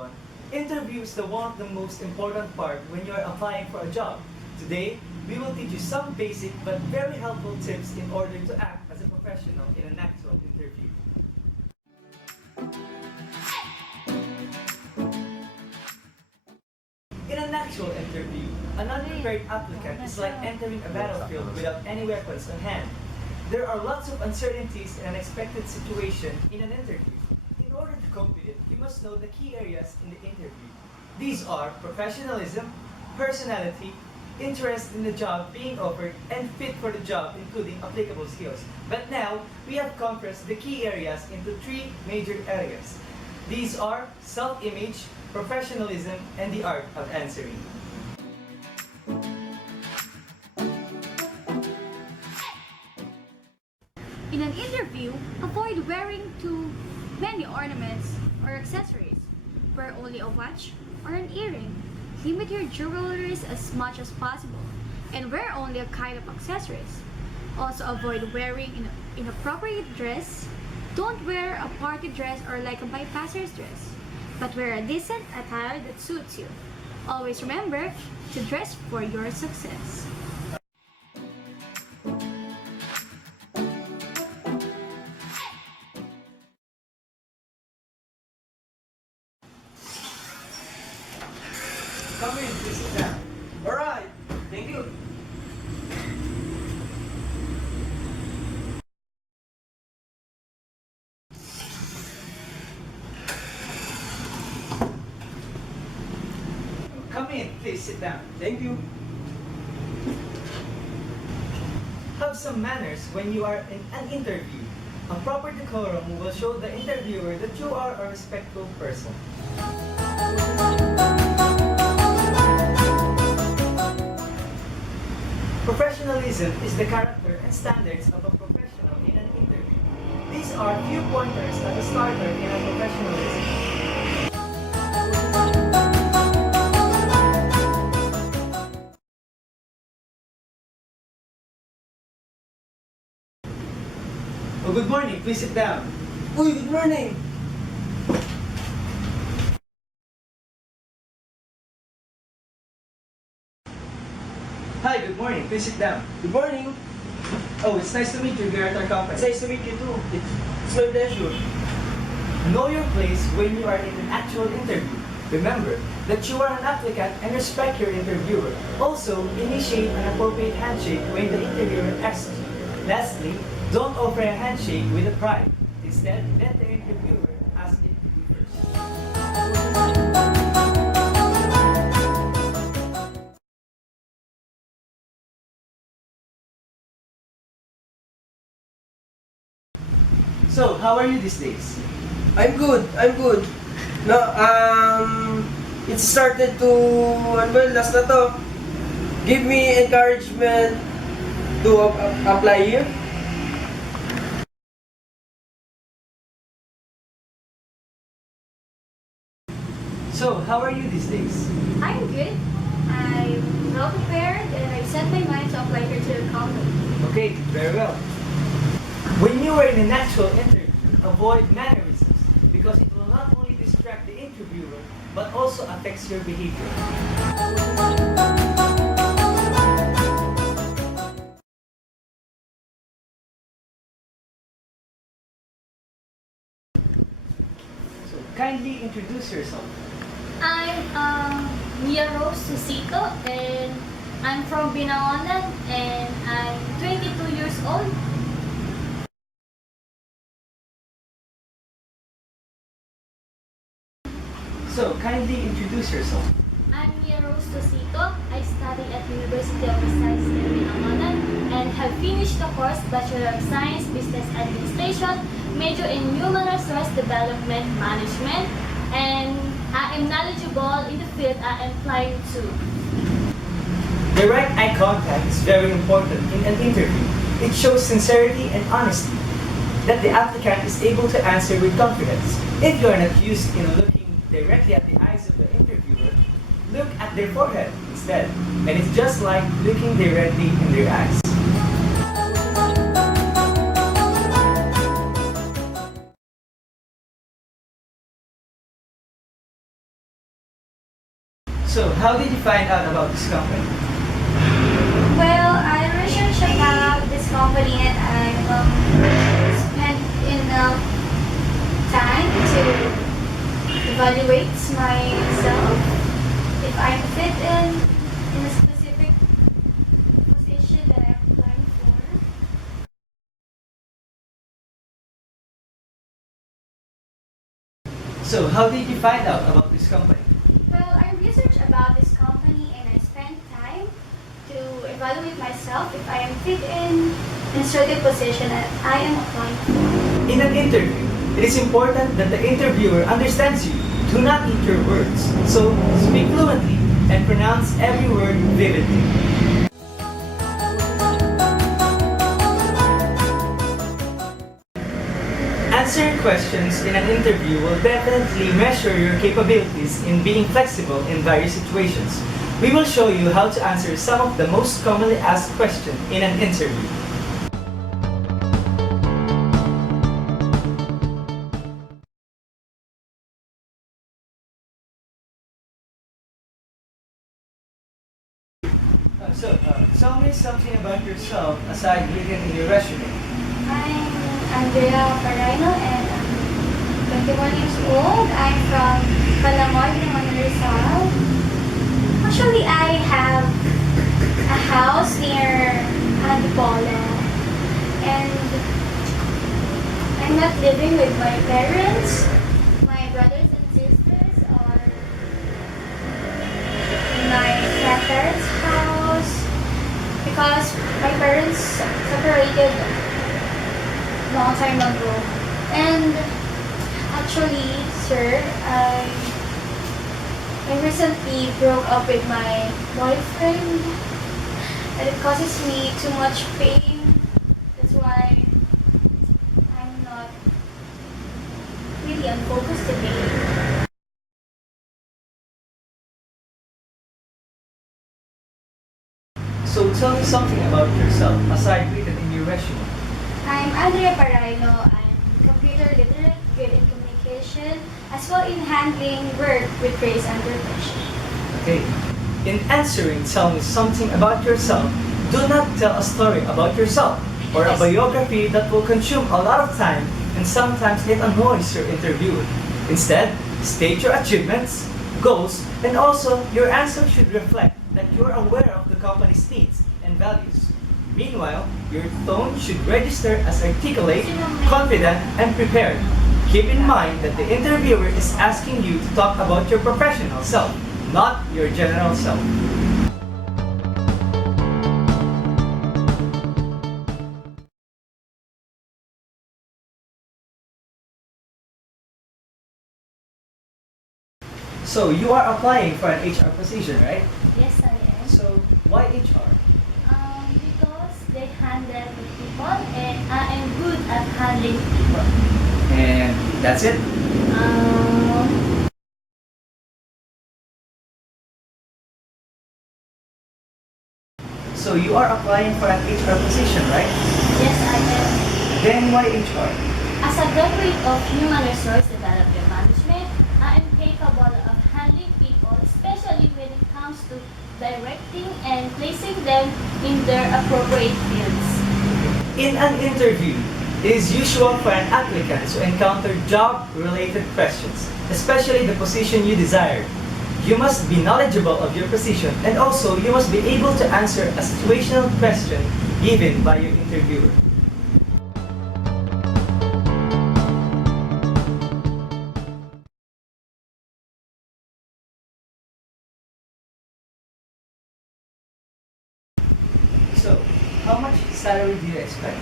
everyone. Interview is one of the most important part when you are applying for a job. Today, we will teach you some basic but very helpful tips in order to act as a professional in an actual interview. In an actual interview, an unprepared applicant is like entering a battlefield without any weapons on hand. There are lots of uncertainties and unexpected situations in an interview. In order to cope with it, you must know the key areas in the interview. These are professionalism, personality, interest in the job being offered, and fit for the job, including applicable skills. But now, we have compressed the key areas into three major areas. These are self-image, professionalism, and the art of answering. In an interview, avoid wearing too many ornaments or accessories. Wear only a watch or an earring. Limit your jewelries as much as possible and wear only a kind of accessories. Also avoid wearing inappropriate dress. Don't wear a party dress or like a bypasser's dress, but wear a decent attire that suits you. Always remember to dress for your success. Come in, please sit down. Alright, thank you. Come in, please sit down. Thank you. Have some manners when you are in an interview. A proper decorum will show the interviewer that you are a respectful person. Professionalism is the character and standards of a professional in an interview. These are few pointers as a starter in a professionalism. Oh, good morning. Please sit down. Uy, good morning. Hi, good morning. Please sit down. Good morning. Oh, it's nice to meet you here at our company. It's nice to meet you too. It's my pleasure. Know your place when you are in an actual interview. Remember that you are an applicant and respect your interviewer. Also, initiate an appropriate handshake when the interviewer asks you. Lastly, don't offer a handshake with a pride. Instead, let the interviewer ask it to you first. So, how are you these days? I'm good. I'm good. No, it started to, last na to. Give me encouragement to apply here. So, how are you these days? I'm good. I'm well prepared and I set my mind to apply here to the company. Okay, very well. When you are in an actual interview, avoid mannerisms because it will not only distract the interviewer but also affects your behavior. So, kindly introduce yourself. I'm Mia Rose Susito and I'm from Binangonan and I'm 22 years old. So, kindly introduce yourself. I'm Mia Rose Susito. I study at University of Visayas in Binangonan and have finished the course Bachelor of Science, Business Administration, major in Human Resource Development Management, and I am knowledgeable in the field I am applying to. Direct eye contact is very important in an interview. It shows sincerity and honesty, that the applicant is able to answer with confidence. If you are not used in looking directly at the eyes of the interviewer, look at their forehead instead. And it's just like looking directly in their eyes. So, how did you find out about this company? Well, I researched about this company and I spent enough time to evaluate myself if I'm fit in a specific position that I'm applying for. So, how did you find out about this company? Well, I researched about this company and I spent time to evaluate myself if I am fit in a certain position that I am applying for. In an interview, it is important that the interviewer understands you. Do not eat your words. So, speak fluently and pronounce every word vividly. Answering questions in an interview will definitely measure your capabilities in being flexible in various situations. We will show you how to answer some of the most commonly asked questions in an interview. Tell me something about yourself aside written in your resume. I'm Andrea Parino and I'm 21 years old. I'm from Calamoy, Rizal. Actually, I have a house near Antipolo and I'm not living with my parents. My brothers and sisters are in my grandparents' house because my parents separated long time ago. And actually, sir, I recently broke up with my boyfriend and it causes me too much pain. That's why I'm not really unfocused today. So tell me something about yourself aside written in your resume. I'm Andrea Parino. I'm computer literate, good in communication, as well in handling work with grace under pressure. Okay. In answering, tell me something about yourself. Do not tell a story about yourself or a Yes. biography that will consume a lot of time and sometimes it annoys your interviewer. Instead, state your achievements, goals, and also your answer should reflect that you're aware of the company's needs and values. Meanwhile, your tone should register as articulate, confident, and prepared. Keep in mind that the interviewer is asking you to talk about your professional self, not your general self. So you are applying for an HR position, right? Yes, I am. So why HR? Because they handle the people and I am good at handling people. And that's it? Um, So you are applying for an HR position, right? yes, I am. Then why HR? As a graduate of Human Resource Development Management, I am capable of handling people, especially when it comes to directing and placing them in their appropriate fields. In an interview, it is usual for an applicant to encounter job-related questions, especially the position you desire. You must be knowledgeable of your position and also you must be able to answer a situational question given by your interviewer. So, how much salary do you expect?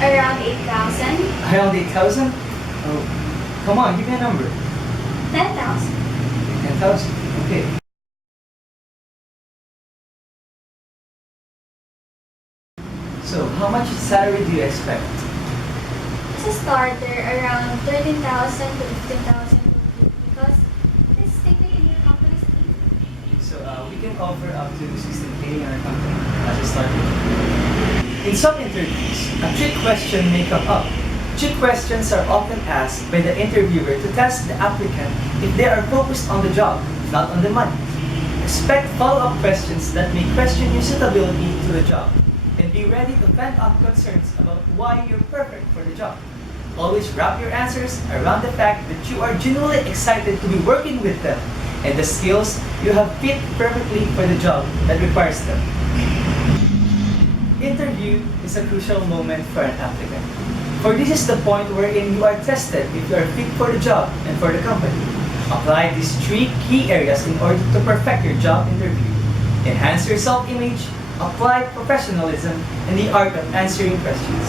Around 8,000, Around 8,000? Oh, come on, give me a number. 10,000. 10,000. Okay. So, how much salary do you expect? As a starter, around 13,000 to 15,000 because this is technically your company's need. So, we can offer up to 16K in our company as a starter. In some interviews, a trick question may come up. Trick questions are often asked by the interviewer to test the applicant if they are focused on the job. not on the money. Expect follow-up questions that may question your suitability to the job, and be ready to vent out concerns about why you're perfect for the job. Always wrap your answers around the fact that you are genuinely excited to be working with them and the skills you have fit perfectly for the job that requires them. Interview is a crucial moment for an applicant, for this is the point wherein you are tested if you are fit for the job and for the company. Apply these 3 key areas in order to perfect your job interview. Enhance your self-image, apply professionalism, and the art of answering questions.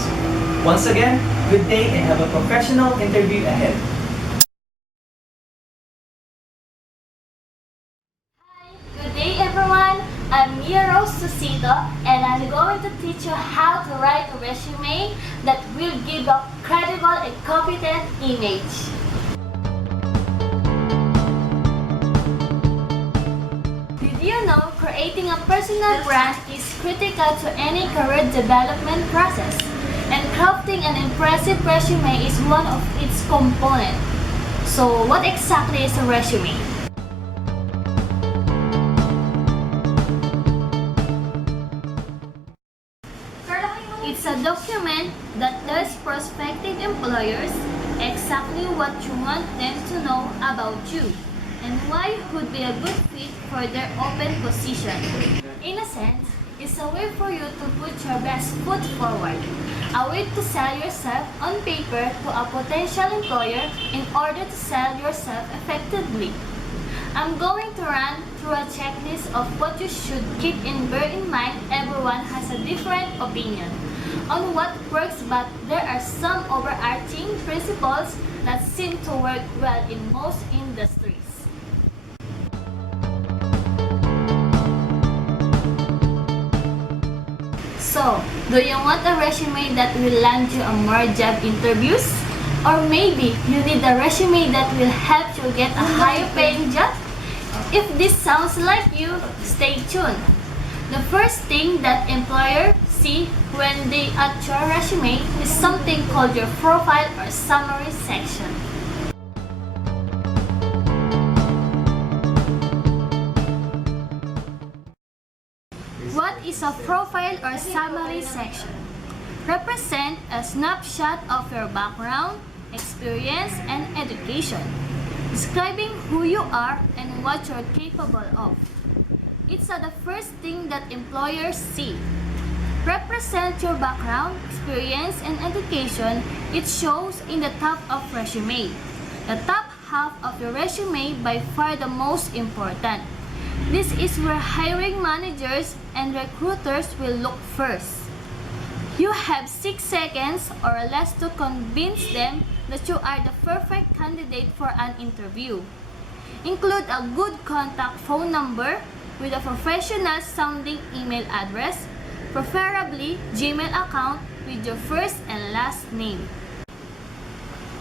Once again, good day and have a professional interview ahead. Good day everyone, I'm Mia Rose Susito and I'm going to teach you how to write a resume that will give a credible and competent image. Did you know creating a personal brand is critical to any career development process? And crafting an impressive resume is one of its components. So what exactly is a resume? It's a document that tells prospective employers exactly what you want them to know about you and why you would be a good fit for their open position. In a sense, it's a way for you to put your best foot forward, a way to sell yourself on paper to a potential employer in order to sell yourself effectively. I'm going to run through a checklist of what you should keep and bear in mind. Everyone has a different opinion on what works, but there are some overarching principles that seem to work well in most industries. So, do you want a resume that will land you on more job interviews? Or maybe you need a resume that will help you get a higher paying job? If this sounds like you, stay tuned. The first thing that employers see when they at your resume is something called your profile or summary section. What is a profile or summary section? Represent a snapshot of your background, experience, and education, describing who you are and what you're capable of. It's the first thing that employers see. Represent your background, experience, and education. It shows in the top of resume. The top half of your resume by far the most important. This is where hiring managers and recruiters will look first. You have 6 seconds or less to convince them that you are the perfect candidate for an interview. Include a good contact phone number with a professional sounding email address, preferably Gmail account with your first and last name.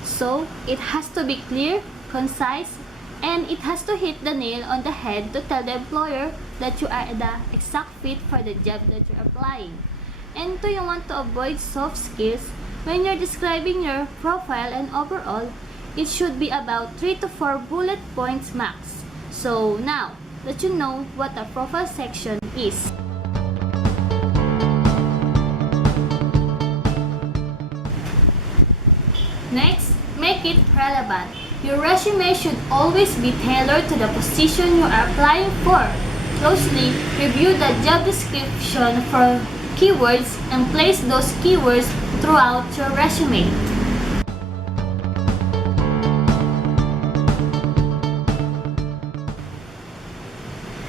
So, it has to be clear, concise, and it has to hit the nail on the head to tell the employer that you are the exact fit for the job that you're applying. And do you want to avoid soft skills? When you're describing your profile and overall, it should be about 3 to 4 bullet points max. So now that you know what a profile section is. Next, make it relevant. Your resume should always be tailored to the position you are applying for. Closely review the job description for keywords and place those keywords throughout your resume.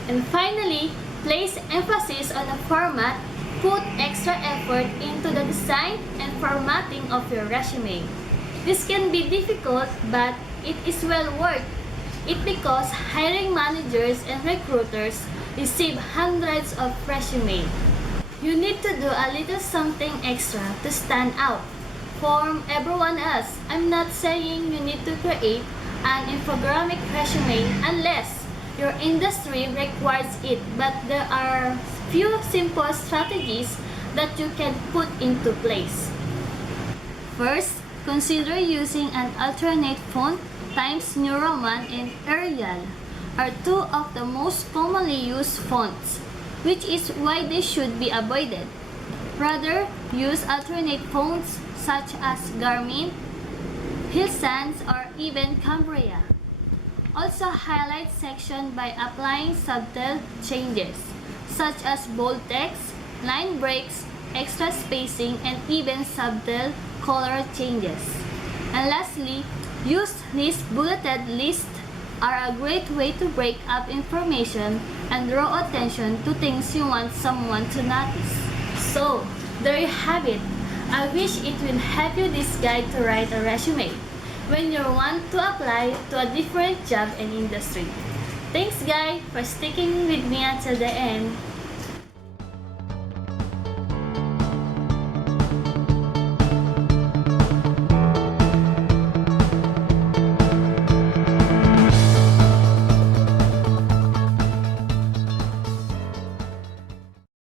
And finally, place emphasis on the format. Put extra effort into the design and formatting of your resume. This can be difficult, but it is well worth it because hiring managers and recruiters receive hundreds of resumes. You need to do a little something extra to stand out from everyone else. I'm not saying you need to create an infographic resume unless your industry requires it, but there are few simple strategies that you can put into place. First, consider using an alternate font, Times New Roman and Arial. are two of the most commonly used fonts, which is why they should be avoided. Rather, use alternate fonts such as Garmin, Hill Sans, or even Cambria. Also highlight section by applying subtle changes, such as bold text, line breaks, extra spacing, and even subtle color changes. And lastly, use list bulleted lists are a great way to break up information and draw attention to things you want someone to notice. So, there you have it. I wish it will help you this guide to write a resume when you want to apply to a different job and industry. Thanks guys for sticking with me until the end.